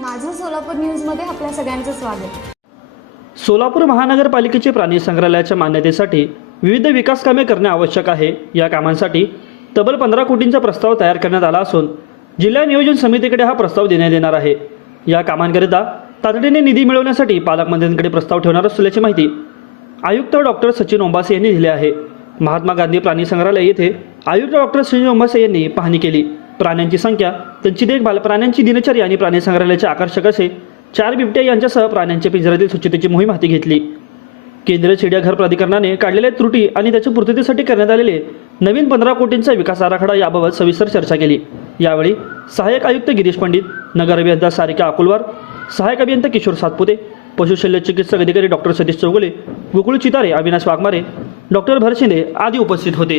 माझं सोलापूर न्यूजमध्ये आपल्या सगळ्यांचं स्वागत. सोलापूर महानगरपालिकेचे प्राणी संग्रहालयाच्या मान्यतेसाठी विविध विकास कामे करणे आवश्यक आहे. या कामांसाठी तब्बल पंधरा कोटींचा प्रस्ताव तयार करण्यात आला असून जिल्हा नियोजन समितीकडे हा प्रस्ताव देण्यात येणार आहे. या कामांकरिता तातडीने निधी मिळवण्यासाठी पालकमंत्र्यांकडे प्रस्ताव ठेवणार असल्याची माहिती आयुक्त डॉक्टर सचिन ओंबासे यांनी दिली आहे. महात्मा गांधी प्राणी संग्रहालय येथे आयुक्त डॉक्टर सचिन ओंबासे यांनी पाहणी केली. प्राण्यांची संख्या त्यांची देखभाल प्राण्यांची दिनचर्या आणि प्राणी संग्रहालयाचे आकर्षक असे चार बिबट्या यांच्यासह प्राण्यांच्या पिंजऱ्यातील स्वच्छतेची मोहीम हाती घेतली. केंद्रीय चिडियाघर प्राधिकरणाने काढलेल्या त्रुटी आणि त्याच्या पूर्ततेसाठी करण्यात आलेले नवीन पंधरा कोटींचा विकास आराखडा याबाबत सविस्तर चर्चा केली. यावेळी सहाय्यक आयुक्त गिरीश पंडित नगर अभियंता सारिका अकोलवार सहाय्यक अभियंता किशोर सातपुते पशुशल्य चिकित्सक अधिकारी डॉक्टर सतीश चौगुले गोकुळ चितारे अविनाश वाघमारे डॉक्टर भरशिंदे आदी उपस्थित होते.